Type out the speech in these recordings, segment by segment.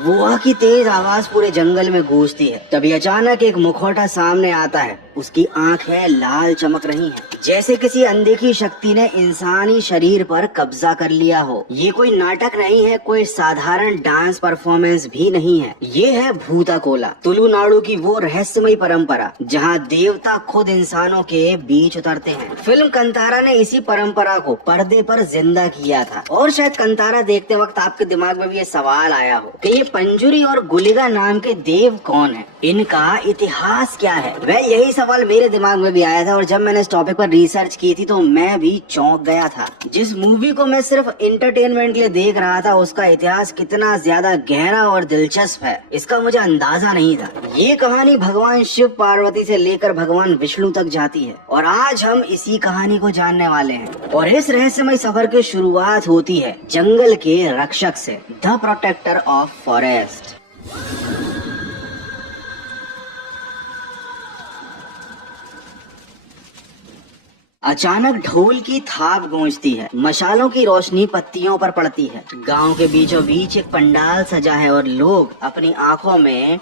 वुआ की तेज आवाज पूरे जंगल में गूंजती है। तभी अचानक एक मुखौटा सामने आता है। उसकी आंखें लाल चमक रही हैं, जैसे किसी अनदेखी शक्ति ने इंसानी शरीर पर कब्जा कर लिया हो। ये कोई नाटक नहीं है, कोई साधारण डांस परफॉर्मेंस भी नहीं है। ये है भूताकोला, तुलुनाडु की वो रहस्यमय परंपरा जहाँ देवता खुद इंसानों के बीच उतरते हैं। फिल्म कंतारा ने इसी परंपरा को पर्दे पर जिंदा किया था। और शायद कंतारा देखते वक्त आपके दिमाग में भी ये सवाल आया हो कि ये पंजुरी और गुलिगा नाम के देव कौन है, इनका इतिहास क्या है। वह यही सवाल मेरे दिमाग में भी आया था और जब मैंने इस टॉपिक पर रिसर्च की थी तो मैं भी चौंक गया था। जिस मूवी को मैं सिर्फ एंटरटेनमेंट के लिए देख रहा था, उसका इतिहास कितना ज्यादा गहरा और दिलचस्प है, इसका मुझे अंदाजा नहीं था। ये कहानी भगवान शिव पार्वती से लेकर भगवान विष्णु तक जाती है और आज हम इसी कहानी को जानने वाले हैं। और इस रहस्यमय सफर की शुरुआत होती है जंगल के रक्षक से, द प्रोटेक्टर ऑफ फॉरेस्ट। अचानक ढोल की थाप गूंजती है, मशालों की रोशनी पत्तियों पर पड़ती है। गांव के बीचों बीच एक पंडाल सजा है और लोग अपनी आंखों में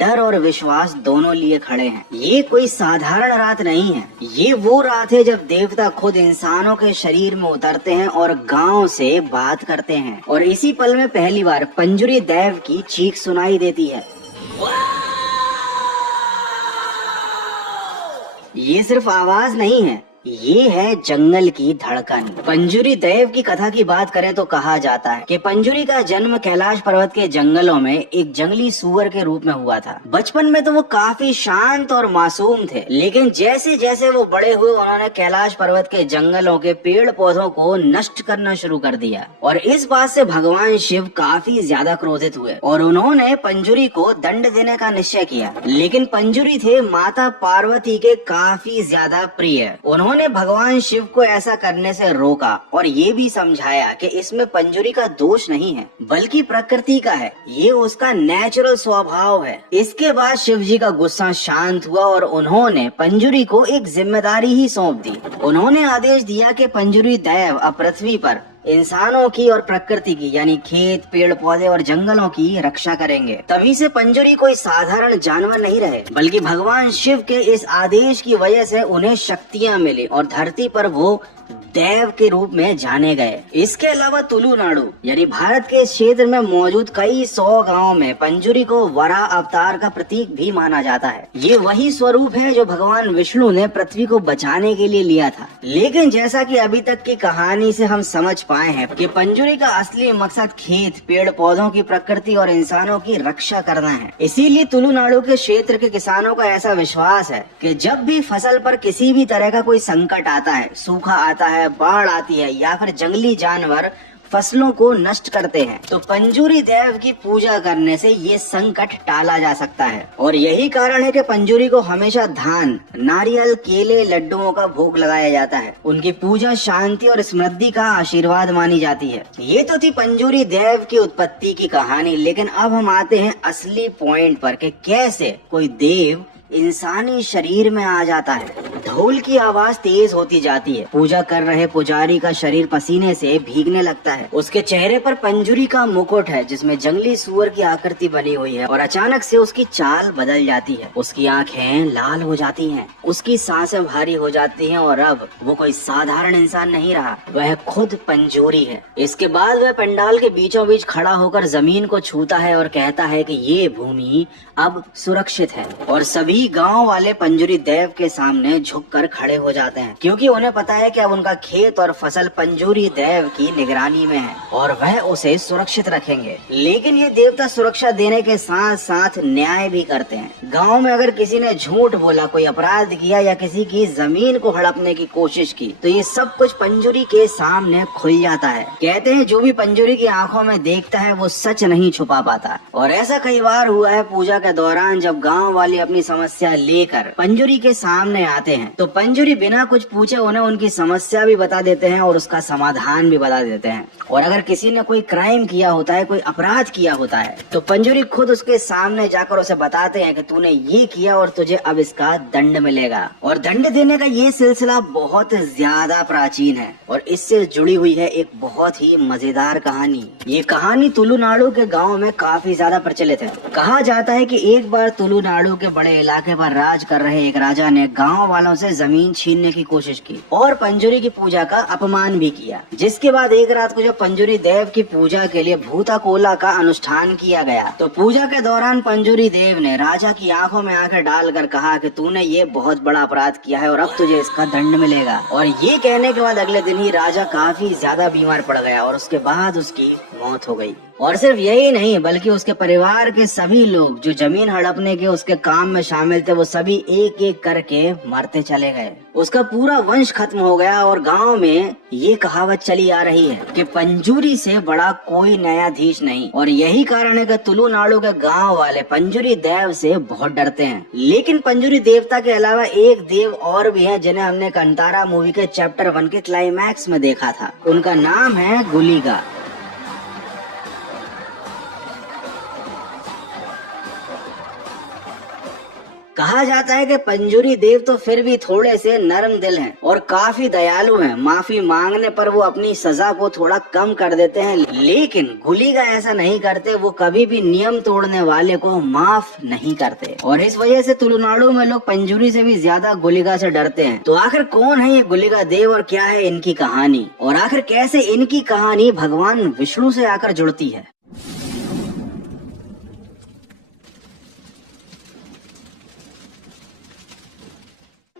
डर और विश्वास दोनों लिए खड़े हैं। ये कोई साधारण रात नहीं है, ये वो रात है जब देवता खुद इंसानों के शरीर में उतरते हैं और गांव से बात करते हैं। और इसी पल में पहली बार पंजुरी देव की चीख सुनाई देती है। ये सिर्फ आवाज नहीं है, ये है जंगल की धड़कन। पंजुरी देव की कथा की बात करें तो कहा जाता है कि पंजुरी का जन्म कैलाश पर्वत के जंगलों में एक जंगली सुअर के रूप में हुआ था। बचपन में तो वो काफी शांत और मासूम थे, लेकिन जैसे जैसे वो बड़े हुए उन्होंने कैलाश पर्वत के जंगलों के पेड़ पौधों को नष्ट करना शुरू कर दिया। और इस बात से भगवान शिव काफी ज्यादा क्रोधित हुए और उन्होंने पंजुरी को दंड देने का निश्चय किया। लेकिन पंजुरी थे माता पार्वती के काफी ज्यादा प्रिय। उन्होंने भगवान शिव को ऐसा करने से रोका और ये भी समझाया कि इसमें पंजुरी का दोष नहीं है, बल्कि प्रकृति का है, ये उसका नेचुरल स्वभाव है। इसके बाद शिव जी का गुस्सा शांत हुआ और उन्होंने पंजुरी को एक जिम्मेदारी ही सौंप दी। उन्होंने आदेश दिया कि पंजुरी देव अब पृथ्वी पर इंसानों की और प्रकृति की यानी खेत, पेड़ पौधे और जंगलों की रक्षा करेंगे। तभी से पंजुरी कोई साधारण जानवर नहीं रहे, बल्कि भगवान शिव के इस आदेश की वजह से उन्हें शक्तियाँ मिली और धरती पर वो देव के रूप में जाने गए। इसके अलावा तुलुनाडु यानी भारत के क्षेत्र में मौजूद कई 100 गांवों में पंजुरी को वराह अवतार का प्रतीक भी माना जाता है। ये वही स्वरूप है जो भगवान विष्णु ने पृथ्वी को बचाने के लिए लिया था। लेकिन जैसा कि अभी तक की कहानी से हम समझ पाए हैं कि पंजुरी का असली मकसद खेत, पेड़ पौधों की, प्रकृति और इंसानों की रक्षा करना है। इसीलिए तुलुनाडु के क्षेत्र के किसानों का ऐसा विश्वास है कि जब भी फसल पर किसी भी तरह का कोई संकट आता है, सूखा आता है, बाढ़ आती है या फिर जंगली जानवर फसलों को नष्ट करते हैं, तो पंजुरी देव की पूजा करने से ये संकट टाला जा सकता है। और यही कारण है कि पंजुरी को हमेशा धान, नारियल, केले, लड्डुओं का भोग लगाया जाता है। उनकी पूजा शांति और समृद्धि का आशीर्वाद मानी जाती है। ये तो थी पंजुरी देव की उत्पत्ति की कहानी, लेकिन अब हम आते हैं असली पॉइंट पर कि कैसे कोई देव इंसानी शरीर में आ जाता है। ढोल की आवाज तेज होती जाती है। पूजा कर रहे पुजारी का शरीर पसीने से भीगने लगता है। उसके चेहरे पर पंजुरी का मुकुट है जिसमें जंगली सुअर की आकृति बनी हुई है और अचानक से उसकी चाल बदल जाती है। उसकी आंखें लाल हो जाती हैं, उसकी सांसें भारी हो जाती हैं और अब वो कोई साधारण इंसान नहीं रहा, वह खुद पंजुरी है। इसके बाद वह पंडाल के बीचों बीच खड़ा होकर जमीन को छूता है और कहता है कि ये भूमि अब सुरक्षित है। और सभी गांव वाले पंजुरी देव के सामने झुककर खड़े हो जाते हैं, क्योंकि उन्हें पता है कि अब उनका खेत और फसल पंजुरी देव की निगरानी में है और वह उसे सुरक्षित रखेंगे। लेकिन ये देवता सुरक्षा देने के साथ साथ न्याय भी करते हैं। गांव में अगर किसी ने झूठ बोला, कोई अपराध किया या किसी की जमीन को हड़पने की कोशिश की, तो ये सब कुछ पंजुरी के सामने खुल जाता है। कहते हैं जो भी पंजुरी की आंखों में देखता है वो सच नहीं छुपा पाता। और ऐसा कई बार हुआ है पूजा के दौरान, जब गाँव वाले अपनी समस्या लेकर पंजुरी के सामने आते हैं तो पंजुरी बिना कुछ पूछे उन्हें उनकी समस्या भी बता देते हैं और उसका समाधान भी बता देते हैं। और अगर किसी ने कोई क्राइम किया होता है, कोई अपराध किया होता है, तो पंजुरी खुद उसके सामने जाकर उसे बताते हैं कि तूने ये किया और तुझे अब इसका दंड मिलेगा। और दंड देने का ये सिलसिला बहुत ज्यादा प्राचीन है और इससे जुड़ी हुई है एक बहुत ही मजेदार कहानी। ये कहानी तुलुनाडु के गाँव में काफी ज्यादा प्रचलित है। कहा जाता है कि एक बार तुलुनाडु के बड़े इलाके पर राज कर रहे एक राजा ने गांव वालों से जमीन छीनने की कोशिश की और पंजुरी की पूजा का अपमान भी किया। जिसके बाद एक रात को जब पंजुरी देव की पूजा के लिए भूता कोला का अनुष्ठान किया गया, तो पूजा के दौरान पंजुरी देव ने राजा की आंखों में आंखें डालकर कहा कि तूने ये बहुत बड़ा अपराध किया है और अब तुझे इसका दंड मिलेगा। और ये कहने के बाद अगले दिन ही राजा काफी ज्यादा बीमार पड़ गया और उसके बाद उसकी मौत हो गई। और सिर्फ यही नहीं बल्कि उसके परिवार के सभी लोग जो जमीन हड़पने के उसके काम में शामिल थे, वो सभी एक एक करके मरते चले गए। उसका पूरा वंश खत्म हो गया और गांव में ये कहावत चली आ रही है कि पंजुरी से बड़ा कोई न्यायाधीश नहीं। और यही कारण है कि तुलुनाडु के गांव वाले पंजुरी देव से बहुत डरते हैं। लेकिन पंजुरी देवता के अलावा एक देव और भी है जिन्हें हमने कंतारा मूवी के चैप्टर 1 के क्लाइमैक्स में देखा था। उनका नाम है गुलिगा। कहा जाता है कि पंजुरी देव तो फिर भी थोड़े से नरम दिल हैं और काफी दयालु हैं। माफी मांगने पर वो अपनी सजा को थोड़ा कम कर देते हैं, लेकिन गुलिगा ऐसा नहीं करते। वो कभी भी नियम तोड़ने वाले को माफ नहीं करते और इस वजह से तुलुनाडु में लोग पंजुरी से भी ज्यादा गुलिगा से डरते हैं। तो आखिर कौन है ये गुलिगा देव और क्या है इनकी कहानी, और आखिर कैसे इनकी कहानी भगवान विष्णु से आकर जुड़ती है।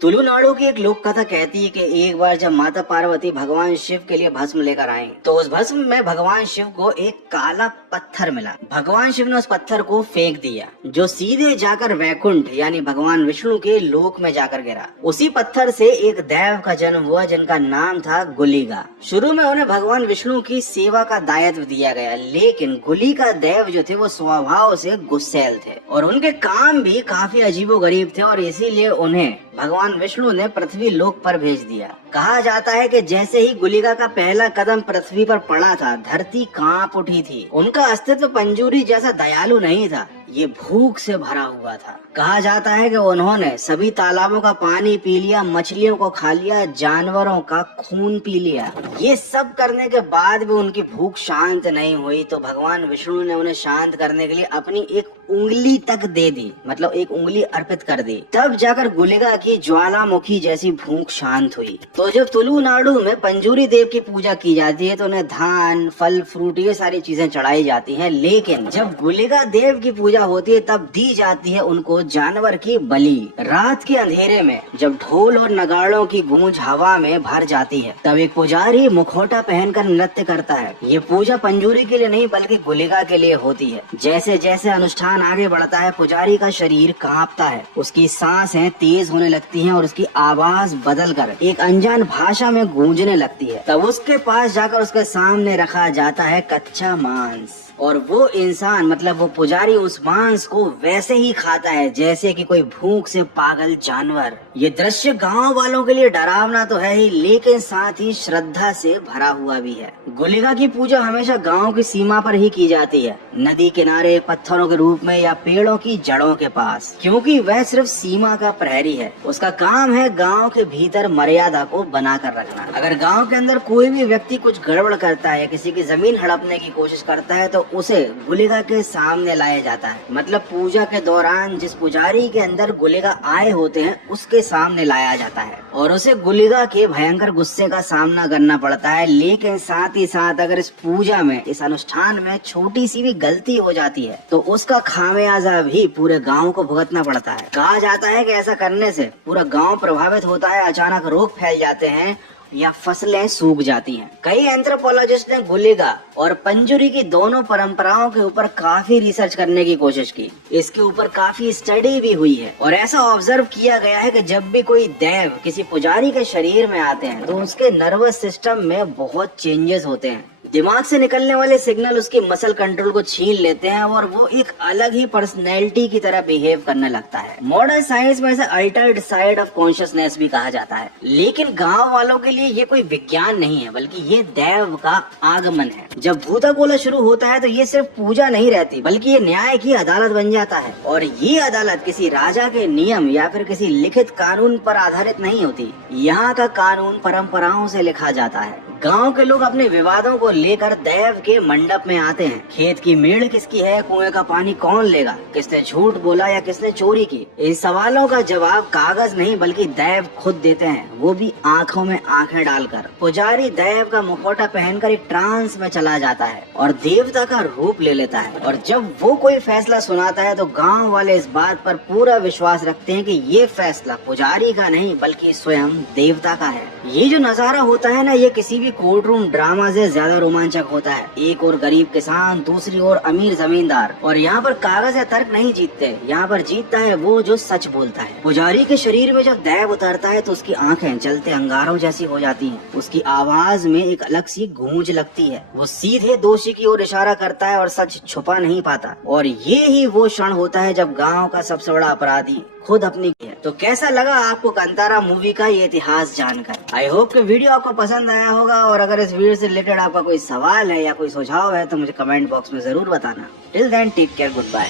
तुलुनाडु की एक लोक कथा कहती है कि एक बार जब माता पार्वती भगवान शिव के लिए भस्म लेकर आए, तो उस भस्म में भगवान शिव को एक काला पत्थर मिला। भगवान शिव ने उस पत्थर को फेंक दिया, जो सीधे जाकर वैकुंठ यानी भगवान विष्णु के लोक में जाकर गिरा। उसी पत्थर से एक देव का जन्म हुआ जिनका नाम था गुलिगा। शुरू में उन्हें भगवान विष्णु की सेवा का दायित्व दिया गया, लेकिन गुलिगा देव जो थे वो स्वभाव से गुस्सैल थे और उनके काम भी काफी अजीबोगरीब थे और इसीलिए उन्हें भगवान विष्णु ने पृथ्वी लोक पर भेज दिया। कहा जाता है कि जैसे ही गुलिगा का पहला कदम पृथ्वी पर पड़ा था, धरती कांप उठी थी। उनका अस्तित्व पंजुरी जैसा दयालु नहीं था, ये भूख से भरा हुआ था। कहा जाता है कि उन्होंने सभी तालाबों का पानी पी लिया, मछलियों को खा लिया, जानवरों का खून पी लिया। ये सब करने के बाद भी उनकी भूख शांत नहीं हुई, तो भगवान विष्णु ने उन्हें शांत करने के लिए अपनी एक उंगली तक दे दी, मतलब एक उंगली अर्पित कर दी। तब जाकर गुलिगा की ज्वालामुखी जैसी भूख शांत हुई। तो जब तुलुनाडु में पंजुरी देव की पूजा की जाती है तो उन्हें धान, फल, फ्रूट ये सारी चीजें चढ़ाई जाती हैं, लेकिन जब गुलिगा देव की पूजा होती है तब दी जाती है उनको जानवर की बलि। रात के अंधेरे में जब ढोल और नगाड़ों की गूंज हवा में भर जाती है, तब एक पुजारी मुखौटा पहनकर नृत्य करता है। ये पूजा पंजुरी के लिए नहीं बल्कि गुलिगा के लिए होती है। जैसे जैसे अनुष्ठान आगे बढ़ता है, पुजारी का शरीर कांपता है, उसकी सांसें तेज होने लगती हैं और उसकी आवाज बदलकर एक अनजान भाषा में गूंजने लगती है। तब उसके पास जाकर उसके सामने रखा जाता है कच्चा मांस और वो इंसान मतलब वो पुजारी उस मांस को वैसे ही खाता है जैसे कि कोई भूख से पागल जानवर। ये दृश्य गांव वालों के लिए डरावना तो है ही, लेकिन साथ ही श्रद्धा से भरा हुआ भी है। गुलिगा की पूजा हमेशा गांव की सीमा पर ही की जाती है, नदी किनारे, पत्थरों के रूप में या पेड़ों की जड़ों के पास, क्योंकि वह सिर्फ सीमा का प्रहरी है। उसका काम है गाँव के भीतर मर्यादा को बना कर रखना। अगर गाँव के अंदर कोई भी व्यक्ति कुछ गड़बड़ करता है, किसी की जमीन हड़पने की कोशिश करता है, तो उसे गुलिगा के सामने लाया जाता है। मतलब पूजा के दौरान जिस पुजारी के अंदर गुलिगा आए होते हैं उसके सामने लाया जाता है और उसे गुलिगा के भयंकर गुस्से का सामना करना पड़ता है। लेकिन साथ ही साथ अगर इस पूजा में, इस अनुष्ठान में छोटी सी भी गलती हो जाती है तो उसका खामियाजा भी पूरे गांव को भुगतना पड़ता है। कहा जाता है कि ऐसा करने से पूरा गांव प्रभावित होता है, अचानक रोग फैल जाते हैं या फसलें सूख जाती हैं। कई एंथ्रोपोलॉजिस्ट ने गुलिगा और पंजुरी की दोनों परंपराओं के ऊपर काफी रिसर्च करने की कोशिश की। इसके ऊपर काफी स्टडी भी हुई है और ऐसा ऑब्जर्व किया गया है कि जब भी कोई देव किसी पुजारी के शरीर में आते हैं तो उसके नर्वस सिस्टम में बहुत चेंजेस होते हैं। दिमाग से निकलने वाले सिग्नल उसके मसल कंट्रोल को छीन लेते हैं और वो एक अलग ही पर्सनैलिटी की तरह बिहेव करने लगता है। मॉडर्न साइंस में इसे अल्टर्ड साइड ऑफ कॉन्शियसनेस भी कहा जाता है। लेकिन गांव वालों के लिए ये कोई विज्ञान नहीं है, बल्कि ये दैव का आगमन है। जब भूतागोला शुरू होता है तो ये सिर्फ पूजा नहीं रहती, बल्कि ये न्याय की अदालत बन जाता है। और ये अदालत किसी राजा के नियम या फिर किसी लिखित कानून पर आधारित नहीं होती। यहाँ का कानून परंपराओं से लिखा जाता है। गांव के लोग अपने विवादों को लेकर दैव के मंडप में आते हैं। खेत की मेड़ किसकी है, कुएं का पानी कौन लेगा, किसने झूठ बोला या किसने चोरी की, इन सवालों का जवाब कागज नहीं बल्कि दैव खुद देते हैं, वो भी आंखों में आंखें डालकर। पुजारी दैव का मुखौटा पहनकर एक ट्रांस में चला जाता है और देवता का रूप ले लेता है। और जब वो कोई फैसला सुनाता है तो गाँव वाले इस बात पर पूरा विश्वास रखते हैं कि ये फैसला पुजारी का नहीं बल्कि स्वयं देवता का है। ये जो नजारा होता है ना, ये किसी भी कोर्ट रूम ड्रामा से ज्यादा रोमांचक होता है। एक और गरीब किसान, दूसरी ओर अमीर जमींदार। और यहाँ पर कागज या तर्क नहीं जीतते, यहाँ पर जीतता है वो जो सच बोलता है। पुजारी के शरीर में जब दैव उतरता है तो उसकी आंखें जलते अंगारों जैसी हो जाती हैं। उसकी आवाज में एक अलग सी गूंज लगती है। वो सीधे दोषी की ओर इशारा करता है और सच छुपा नहीं पाता। और ये ही वो क्षण होता है जब गाँव का सबसे बड़ा अपराधी खुद अपनी है। तो कैसा लगा आपको कांतारा मूवी का ये इतिहास जानकर? आई होप कि वीडियो आपको पसंद आया होगा। और अगर इस वीडियो से रिलेटेड आपका कोई सवाल है या कोई सुझाव है तो मुझे कमेंट बॉक्स में जरूर बताना। Till then take care, good bye.